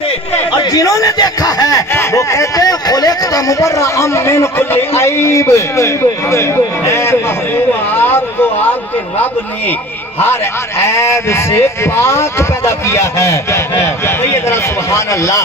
اور جنہوں نے دیکھا ہے وہ کہتے ہیں خلقت مبرأً من کل عیب۔ اے محبوب آپ کو آپ کے رب نے ہر عیب سے پاک پیدا کیا ہے۔ یہ ذرا سبحان اللہ،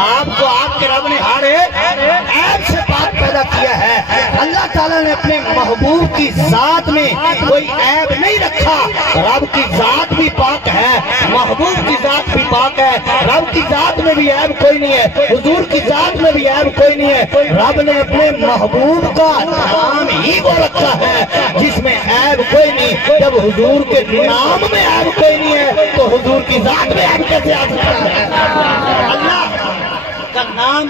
آپ کو آپ کے رب نے ہر عیب سے پاک پیدا کیا ہے۔ اللہ تعالیٰ نے اپنے محبوب کی ذات میں کوئی عیب نہیں رکھا۔ رب کی ذات بھی پاک ہے، محبوب کی ذات بھی پاک ہے، رب کی ذات میں بھی عیب کوئی نہیں ہے، حضور کی ذات میں بھی عیب کوئی نہیں ہے۔ رب نے اپنے محبوب کا نام ہی وہ رکھا ہے جس میں عیب کوئی نہیں۔ جب حضور کے نام میں عیب کوئی نہیں ہے تو حضور کی ذات میں عیب کیسے آ سکتا ہے؟ اللہ کا نام،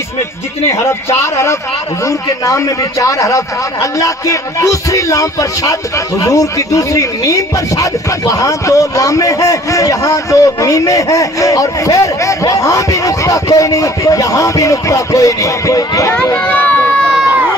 اس میں جتنے حرف، 4 حرف، حضور کے نام میں بھی 4 حرف، اللہ کی دوسری لام پر شد، حضور کی دوسری میم پر شد، وہاں 2 لامیں ہیں، یہاں 2 میمیں ہیں، اور پھر وہاں بھی نقطہ کوئی نہیں، یہاں بھی نقطہ کوئی نہیں،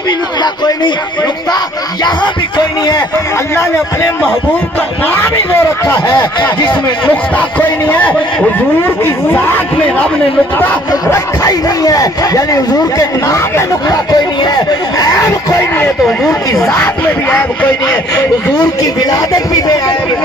نقطہ کوئی نہیں، نقطہ یہاں بھی کوئی نہیں ہے۔ اللہ نے اپنے محبوب کا نام ہی وہ رکھا ہے جس میں نقطہ کوئی نہیں ہے۔ حضور کی ذات میں رب نے نقطہ رکھا ہی نہیں ہے، یعنی حضور کے نام میں نقطہ کوئی نہیں ہے، عیب کوئی نہیں ہے، تو حضور کی ذات میں بھی عیب کوئی نہیں ہے۔ حضور کی ولادت بھی بے عیب ہے۔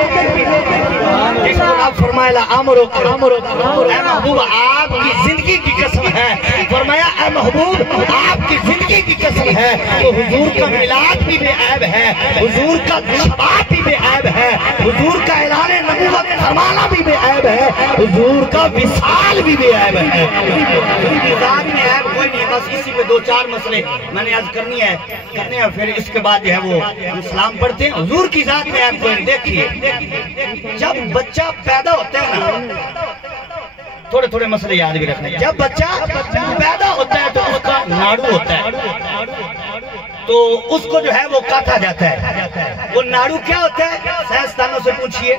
اس کو آپ فرمایا اے محبوب آپ کی زندگی کی قسم ہے، فرمایا اے محبوب آپ کی زندگی کی قسم ہے۔ تو حضور کا میلاد بھی بے عیب ہے، حضور کا شباب بھی بے عیب ہے، حضور کا اعلان نبوت فرمانا بھی بے عیب ہے، حضور کا وصال بھی بے عیب ہے۔ ذات میں عیب کوئی نہیں۔ بس اسی پہ 2-4 مسئلے میں نے عرض کرنے ہیں، پھر اس کے بعد جو ہے وہ اسلام پڑھتے ہیں۔ حضور کی ذات میں عیب کوئی نہیں۔ دیکھیے جب بچہ پیدا ہوتا ہے نا، تھوڑے مسئلے یاد بھی رکھنے، جب بچہ پیدا ہوتا ہے تو اس کا ناڑو ہوتا ہے، تو اس کو جو ہے وہ کاٹا جاتا ہے۔ وہ ناڑو کیا ہوتا ہے؟ سائنسدانوں سے پوچھئے،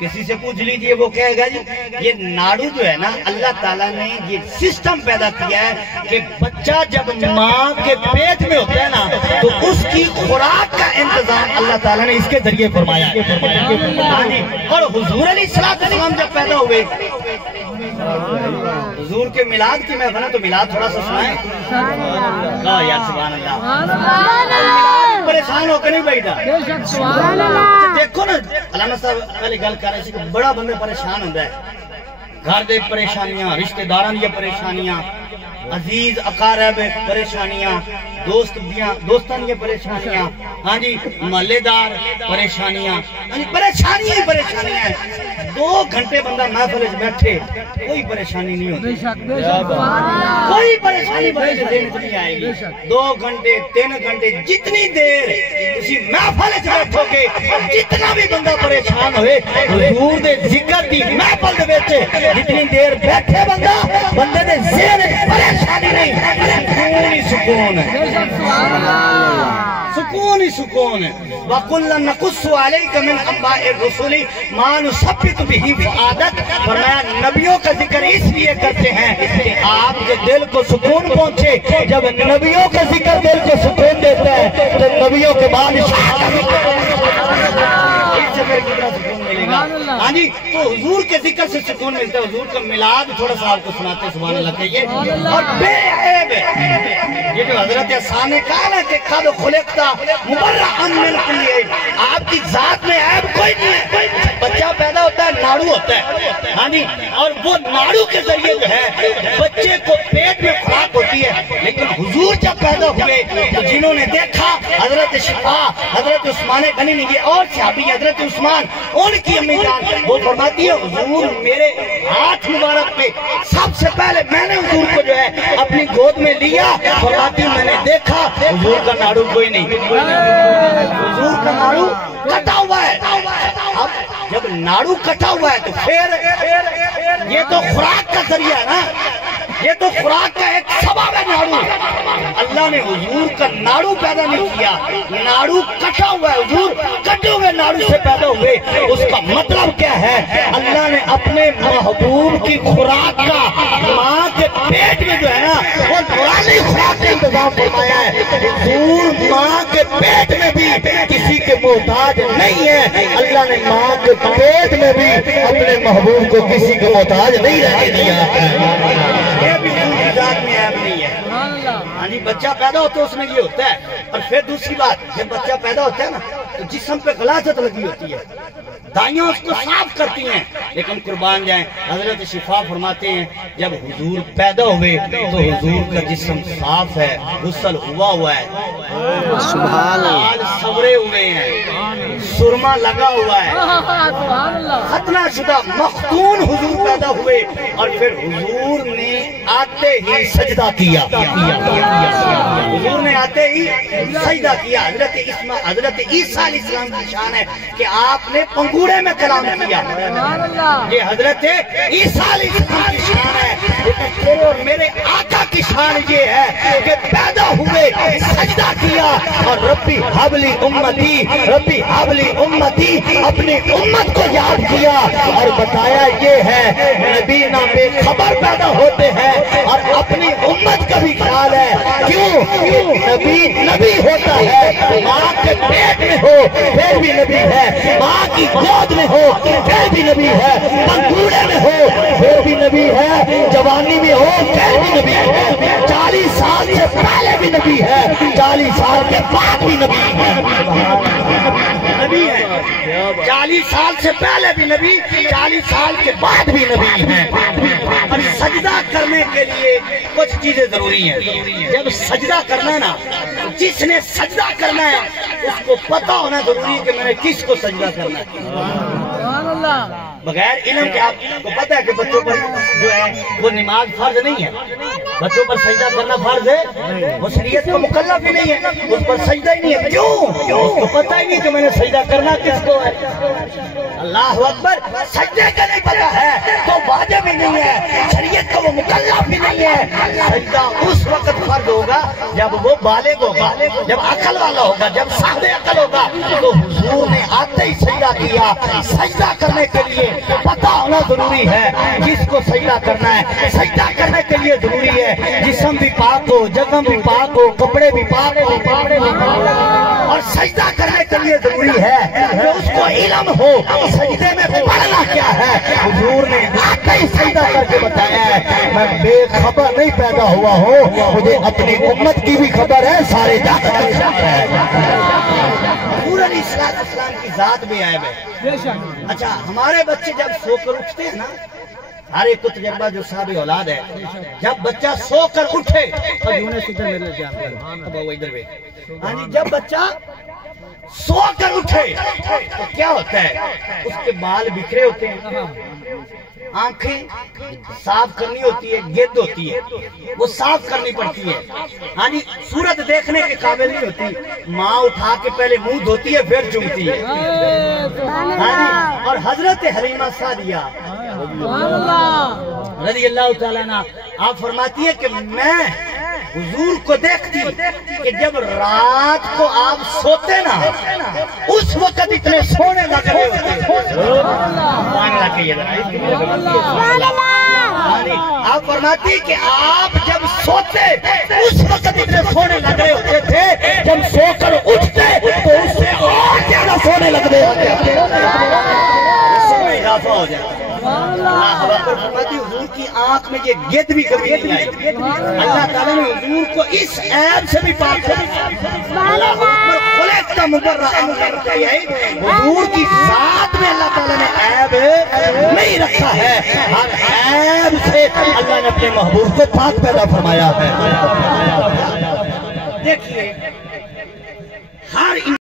کسی سے پوچھ لیجئے، وہ کہے گا جی یہ ناڑو جو ہے نا، اللہ تعالیٰ نے یہ سسٹم پیدا کیا ہے کہ بچہ جب ماں کے پیٹ میں ہوتا ہے نا تو اس کی خوراک کا انتظام اللہ تعالیٰ نے اس کے ذریعے فرمایا ہے۔ اور حضور علیہ السلام جب پیدا ہوئے، حضور کے میلاد کی محفل ہے تو میلاد تھوڑا سا سنائیں۔ کہا یار سبحان اللہ، پریشان ہو کے نہیں بیٹھا۔ دیکھو نا علامہ صاحب پہلے گل کر رہے تھے کہ بڑا بندہ پریشان ہوتا ہے، گھر دے پریشانیاں، رشتہ داراں دی پریشانیاں، عزیز اقارب پریشانیاں، دوستان یہ پریشانیاں، ہاں جی محلے دار پریشانیاں، پریشانیاں ہی پریشانیاں ہیں۔ 2 گھنٹے بندہ محفل میں بیٹھے کوئی پریشانی نہیں ہوتی، کوئی پریشانی بندے کے ذہن میں نہیں آئے گی۔ 2 گھنٹے 3 گھنٹے جتنی دیر اسی محفل میں بیٹھو گے، جتنا بھی بندہ پریشان ہوئے، حضور دے ذکر دی محفل دے بیٹھے جتنی دیر بیٹھے بندے دے ذہن پریشانی نہیں، سکون ہی سکون ہے، سکون ہی سکون ہے۔ وَقُلًا نَقُصُّ عَلَيْكَ مِنْ أَنْبَاءِ الرُّسُلِ مَا نُثَبِّتُ بِهِ فُؤَادَكَ۔ فرمایا نبیوں کا ذکر اس لیے کرتے ہیں کہ آپ کے دل کو سکون پہنچے۔ جب نبیوں کا ذکر دل کو سکون دیتا ہے تو نبیوں کے بعد سکون ملے گا۔ ہاں جی، تو حضور کے ذکر سے سکون ملتا ہے۔ حضور کا میلاد تھوڑا سا آپ کو سناتے ہیں، سبحان اللہ کہیے۔ اور بے عیب ہے، یہ جو حضرت حسان نے کہا نا کہ قد خلقت مبرأً من کل عیب، آپ کی ذات میں عیب کوئی نہیں ہے۔ بچہ پیدا ہوتا ہے، ناڑو ہوتا ہے، ہاں جی، اور وہ ناڑو کے ذریعے جو ہے بچے کو پیٹ میں خوراک ہوتی ہے۔ لیکن حضور جب پیدا ہوئے تو جنہوں نے دیکھا، حضرت شفا، حضرت عثمان غنی نے، یہ اور صحابی حضرت عثمان، ان کی امی جان وہ فرماتی ہے حضور میرے ہاتھ مبارک پہ سب سے پہلے میں نے حضور کو جو ہے اپنی گود میں لیا، فرماتی میں نے دیکھا حضور کا ناڑو کوئی نہیں، حضور کا ناڑو کٹا ہوا ہے۔ اب جب ناڑو کٹا ہوا ہے تو پھر یہ تو خوراک کا ذریعہ ہے نا، یہ تو خوراک کا ایک سبب ہے ناڑو۔ اللہ نے حضور کا ناڑو پیدا نہیں کیا، ناڑو کٹا ہوا ہے، حضور کٹے ہوئے ناڑو سے پیدا ہوئے۔ اس کا مطلب کیا ہے؟ اللہ نے اپنے محبوب کی خوراک کا ماں کے پیٹ میں جو ہے نا وہ نورانی خوراک کا انتظام فرمایا ہے۔ حضور ماں کے پیٹ میں بھی کسی کے محتاج نہیں ہے. اللہ نے ماں کے پیٹ میں بھی اپنے محبوب کو کسی کو محتاج نہیں رہنے دیا ہے. یہ بھی دوسری ذات میں عیب نہیں ہے. ہاں جی بچہ پیدا ہوتا ہے اس میں یہ ہوتا ہے. اور پھر دوسری بات جب بچہ پیدا ہوتا ہے نا تو جسم پہ غلاظت لگی ہوتی ہے, دائیاں اس کو صاف کرتی ہیں, لیکن قربان جائیں حضرت شفا فرماتے ہیں جب حضور پیدا ہوئے تو حضور کا جسم صاف ہے, غسل ہوا ہے, سبحان اللہ, سورے ہوئے ہیں, سرما لگا ہوا ہے, ختنہ شدہ مختون حضور پیدا ہوئے. اور پھر حضور نے آتے ہی سجدہ کیا, حضور نے آتے ہی سجدہ کیا. حضرت عیسیٰ علیہ السلام کی شان ہے کہ آپ نے پنگوڑے میں کلام کیا. یہ حضرت عیسیٰ علیہ السلام کی شان ہے. لیکن اور میرے آقا کی شان یہ ہے کہ پیدا ہوئے سجدہ کیا اور ربی حبلی امتی, ربی حبلی امتی, اپنی امت کو یاد کیا اور بتایا یہ ہے نبی نہ بے خبر پیدا ہوتے ہیں اور اپنی امت کا بھی خیال ہے. کیوں نبی ہوتا ہے, ماں کے پیٹ میں ہو پھر بھی نبی ہے, ماں کی گود میں ہو پھر بھی نبی ہے, پنگوڑے میں ہو پھر بھی نبی ہے, جوانی میں ہو پھر بھی نبی ہے, 40 سال سے پہلے بھی نبی ہے, 40 سال کے بعد بھی نبی ہے. 40 سال سے پہلے بھی نبی, 40 سال کے بعد بھی نبی ہے. اور سجدہ کرنے کے لیے کچھ چیزیں ضروری ہیں. جب سجدہ کرنا ہے نا, جس نے سجدہ کرنا ہے اس کو پتہ ہونا ضروری ہے کہ میں نے کس کو سجدہ کرنا ہے. بغیر علم کے آپ کو پتہ ہے کہ بچوں پر جو ہے وہ نماز فرض نہیں ہے, بچوں پر سجدہ کرنا فرض ہے, وہ شریعت کا مکلف ہی نہیں ہے, اس پر سجدہ ہی نہیں ہے. کیوں؟ اس کو پتہ ہی نہیں کہ میں نے سجدہ کرنا کس کو ہے. اللہ اکبر, سجدے کا نہیں پتہ ہے تو واجب ہی نہیں ہے, شریعت کا وہ مکلف ہی نہیں ہے. سجدہ اس وقت فرض ہوگا جب وہ بالغ ہوگا, جب عقل والا ہوگا, جب صاحب عقل ہوگا. تو حضور نے آتے ہی سجدہ کیا. سجدہ کرنے کے لیے پتہ ہونا ضروری ہے کس کو سجدہ کرنا ہے. سجدہ کرنے کے لیے ضروری ہے جسم بھی پاک ہو, جسم بھی پاک ہو, کپڑے بھی پاک ہو. اور سجدہ کرنے کے لیے ضروری ہے کہ اس کو علم ہو سجدے میں پڑھنا کیا ہے. حضور نے آتے ہی سجدہ کر کے بتایا ہے میں بے خبر نہیں پیدا ہوا ہوں, مجھے اپنی امت کی بھی خبر ہے, سارے جہان کی خبر ہے. حضور علیہ السلام کی ذات بھی عیب ہے. اچھا, ہمارے بچے جب سو کر اٹھتے ہیں نا, ہر ایک کو تجربہ جو صاحب اولاد ہے, جب بچہ سو کر اٹھے, جب بچہ سو کر اٹھے تو کیا ہوتا ہے, اس کے بال بکھرے ہوتے ہیں, آنکھیں صاف کرنی ہوتی ہے, گد ہوتی ہے, وہ صاف کرنی پڑتی ہے. ہاں جی, صورت دیکھنے کے قابل نہیں ہوتی, ماں اٹھا کے پہلے منہ دھوتی ہے پھر چومتی ہے. ہاں جی, اور حضرت حلیمہ سعدیہ رضی اللہ تعالیٰ عنہ آپ فرماتی ہے کہ میں حضور کو دیکھتی کہ جب رات کو آپ سوتے نا اس وقت اتنے سونے لگ رہے ہوتے. آپ فرماتی کہ آپ جب سوتے اس وقت اتنے سونے لگ رہے ہوتے تھے, جب سو کر اٹھتے تو اس سے اور زیادہ سونے لگ رہے ہوتے. اس میں اضافہ ہو جائے. حضور کی آنکھ میں یہ گد بھی کبھی نہیں آئی. اللہ تعالیٰ نے حضور کو اس عیب سے بھی پاک کیا. اللہ اکبر, خلقت مبرأ حضور کی ذات میں اللہ تعالیٰ نے عیب نہیں رکھا ہے. ہر عیب سے اللہ نے اپنے محبوب کو پاک پیدا فرمایا ہے. دیکھیے, ہر